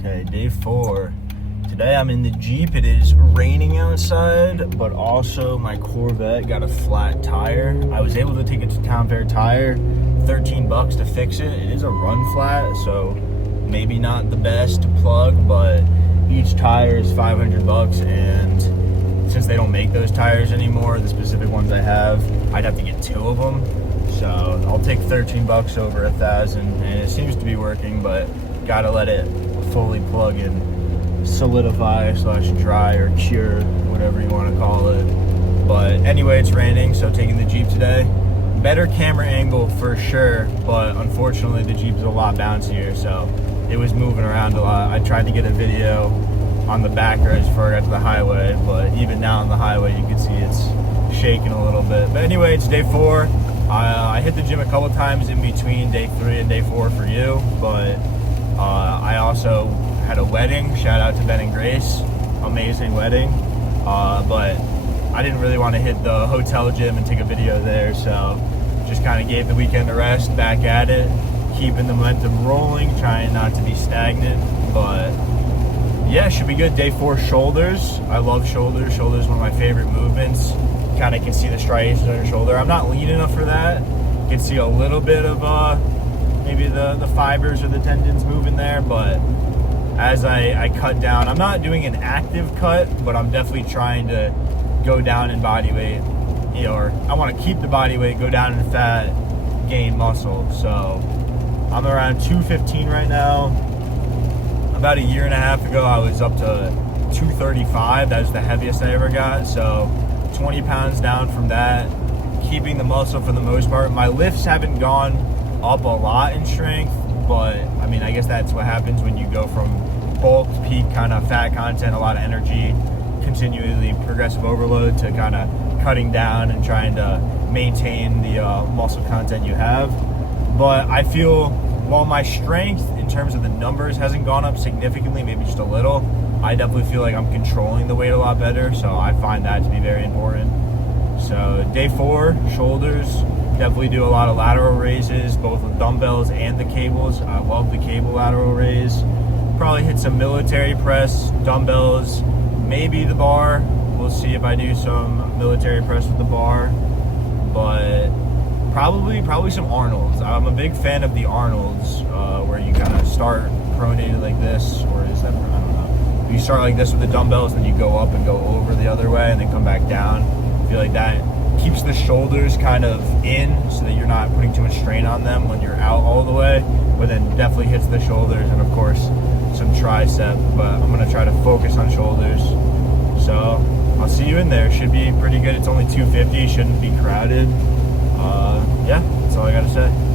Okay, day 4. Today I'm in the Jeep. It is raining outside, but also my Corvette got a flat tire. I was able to take it to Town Fair Tire, $13 to fix it. It is a run flat, so maybe not the best to plug, but each tire is $500, and since they don't make those tires anymore, the specific ones I have, I'd have to get 2 of them. So I'll take $13 over $1,000, and it seems to be working, but gotta let it fully plug and solidify / dry or cure, whatever you want to call it. But anyway, it's raining, so taking the Jeep today. Better camera angle for sure, but unfortunately the Jeep's a lot bouncier, so it was moving around a lot. I tried to get a video on the back roads before I got to the highway, but even now on the highway you can see it's shaking a little bit. But anyway, it's day 4. I hit the gym a couple times in between day 3 and day 4 for you, but I also had a wedding. Shout out to Ben and Grace. Amazing wedding. But I didn't really want to hit the hotel gym and take a video there, so just kind of gave the weekend a rest, back at it, keeping the momentum rolling, trying not to be stagnant. But yeah, should be good. Day 4, shoulders. I love shoulders. Shoulders is one of my favorite movements. Kind of can see the striations on your shoulder. I'm not lean enough for that. You can see a little bit of maybe the fibers or the tendons moving there, but as I cut down, I'm not doing an active cut, but I'm definitely trying to go down in body weight, or I want to keep the body weight, go down in fat, gain muscle. So I'm around 215 right now. About a year and a half ago, I was up to 235. That was the heaviest I ever got. So 20 pounds down from that, keeping the muscle for the most part. My lifts haven't gone up a lot in strength, but I mean, I guess that's what happens when you go from bulk to peak kind of fat content, a lot of energy, continually progressive overload, to kind of cutting down and trying to maintain the muscle content you have. But I feel, while my strength in terms of the numbers hasn't gone up significantly, maybe just a little, I definitely feel like I'm controlling the weight a lot better, so I find that to be very important. So day 4, shoulders. Definitely do a lot of lateral raises, both with dumbbells and the cables. I love the cable lateral raise. Probably hit some military press, dumbbells, maybe the bar. We'll see if I do some military press with the bar, but probably some Arnolds. I'm a big fan of the Arnolds, where you kind of start pronated like this, or is that, I don't know. You start like this with the dumbbells, then you go up and go over the other way and then come back down. I feel like that keeps the shoulders kind of in, so that you're not putting too much strain on them when you're out all the way, but then definitely hits the shoulders, and of course some tricep, but I'm going to try to focus on shoulders. So I'll see you in there. Should be pretty good. It's only 250, shouldn't be crowded. Yeah, that's all I got to say.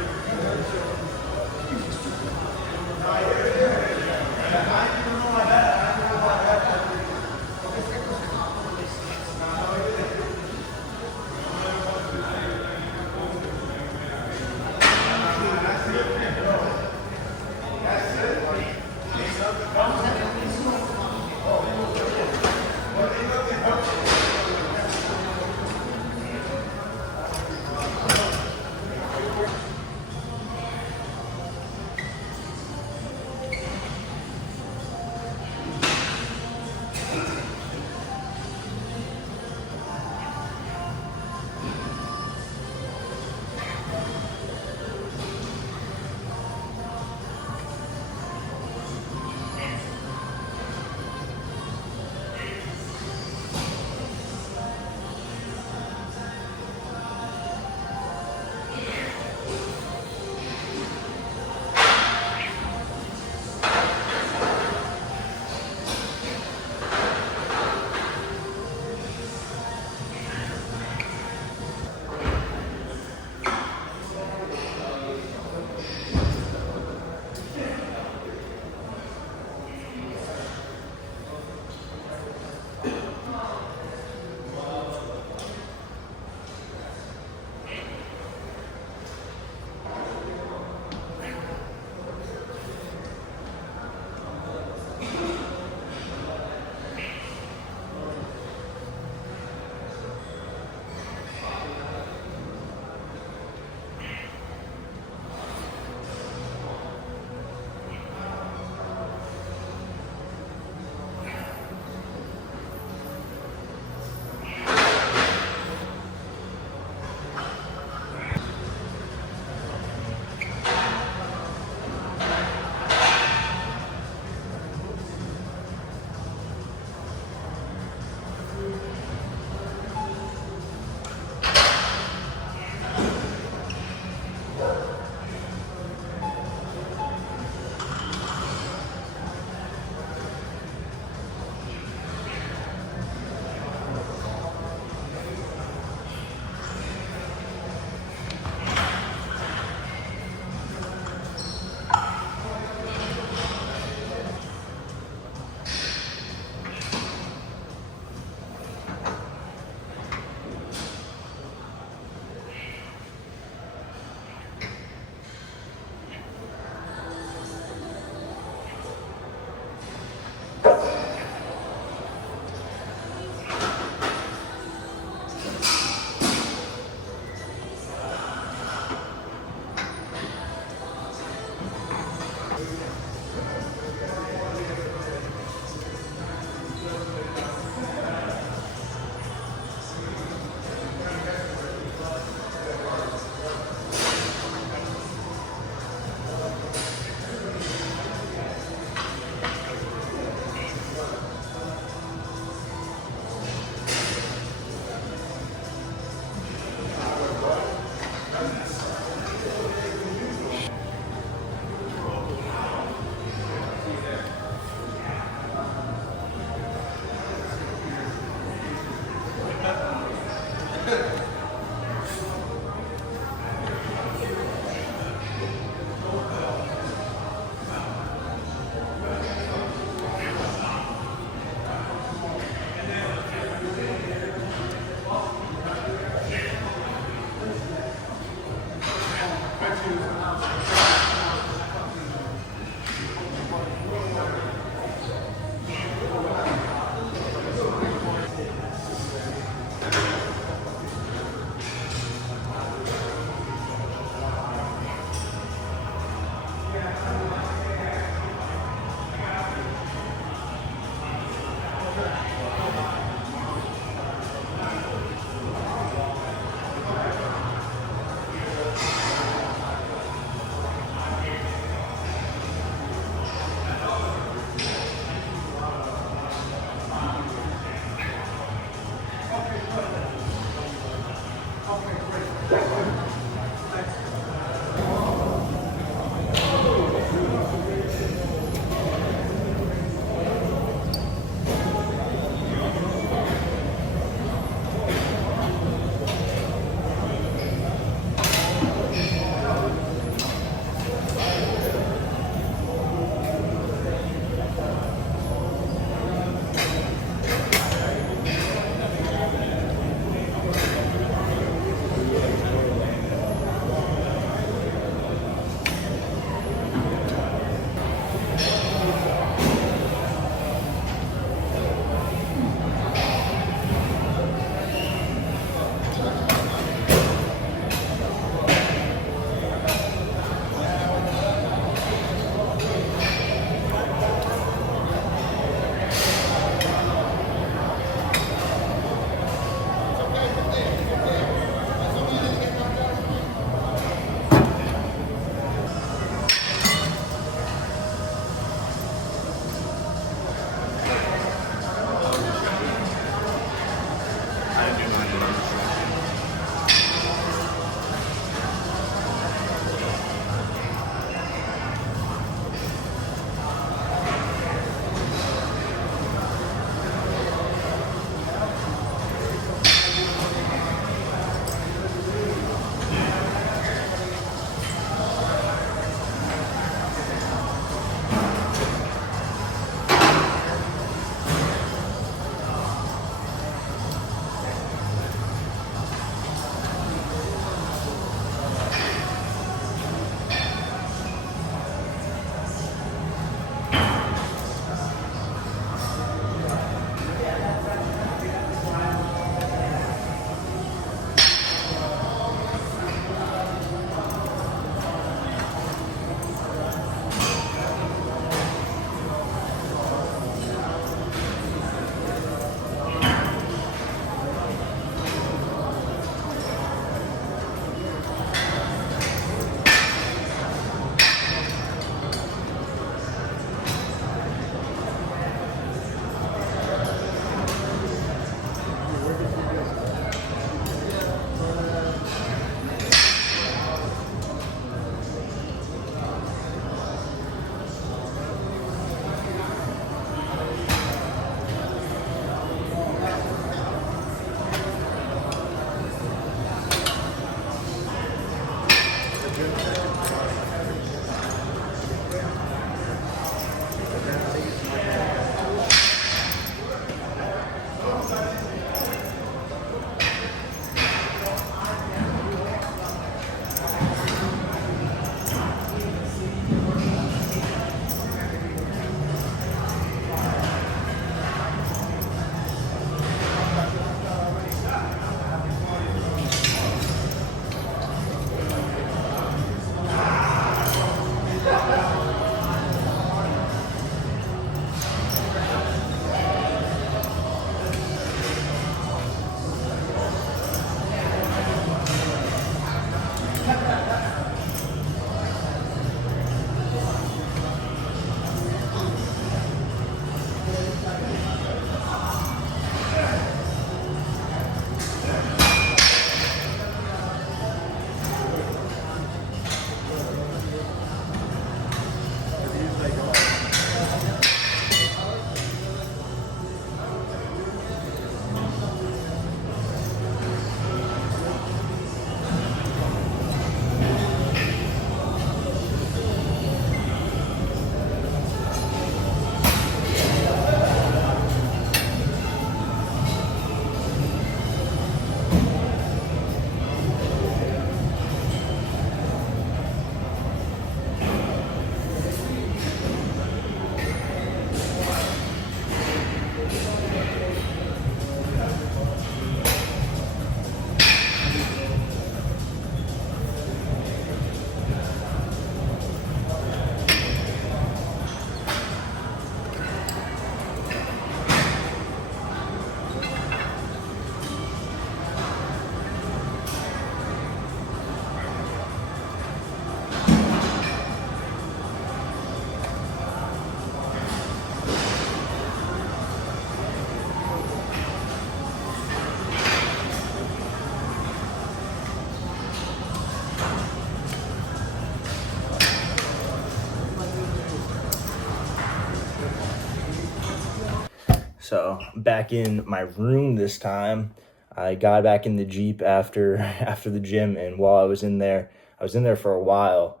So back in my room this time. I got back in the Jeep after after the gym, and while I was in there for a while.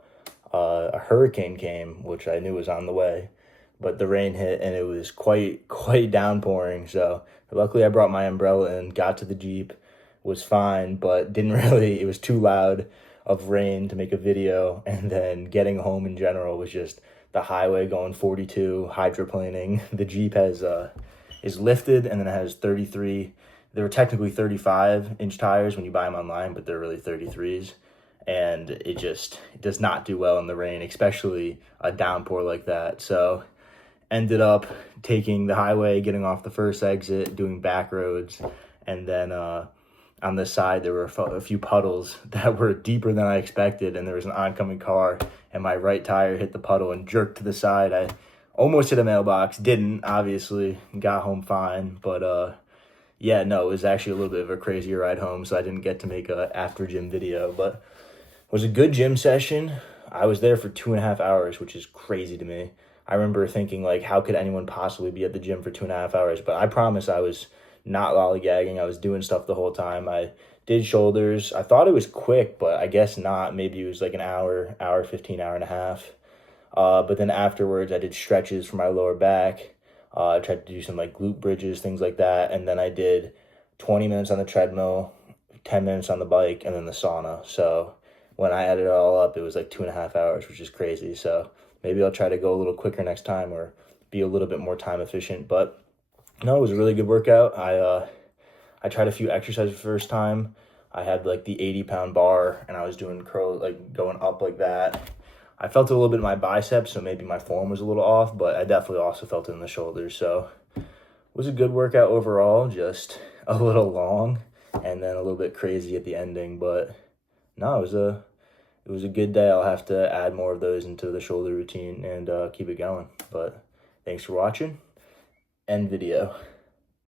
A hurricane came, which I knew was on the way, but the rain hit and it was quite downpouring. So luckily, I brought my umbrella and got to the Jeep, was fine, but didn't really. It was too loud of rain to make a video, and then getting home in general was just the highway going 42, hydroplaning. The Jeep has is lifted, and then it has 33. They were technically 35-inch tires when you buy them online, but they're really 33s. And it does not do well in the rain, especially a downpour like that. So ended up taking the highway, getting off the first exit, doing back roads, and then on the side there were a few puddles that were deeper than I expected, and there was an oncoming car, and my right tire hit the puddle and jerked to the side. I almost hit a mailbox, didn't, obviously, got home fine, but yeah, no, it was actually a little bit of a crazier ride home, so I didn't get to make a after gym video, but it was a good gym session. I was there for 2.5 hours, which is crazy to me. I remember thinking, like, how could anyone possibly be at the gym for 2.5 hours? But I promise I was not lollygagging. I was doing stuff the whole time. I did shoulders. I thought it was quick, but I guess not. Maybe it was like an hour 15, hour and a half. But then afterwards, I did stretches for my lower back. I tried to do some like glute bridges, things like that. And then I did 20 minutes on the treadmill, 10 minutes on the bike, and then the sauna. So when I added it all up, it was like 2.5 hours, which is crazy. So maybe I'll try to go a little quicker next time or be a little bit more time efficient. But no, it was a really good workout. I tried a few exercises for the first time. I had like the 80-pound bar, and I was doing curl, like going up like that. I felt it a little bit in my biceps, so maybe my form was a little off, but I definitely also felt it in the shoulders. So it was a good workout overall, just a little long and then a little bit crazy at the ending. But no, it was a good day. I'll have to add more of those into the shoulder routine and keep it going. But thanks for watching. End video.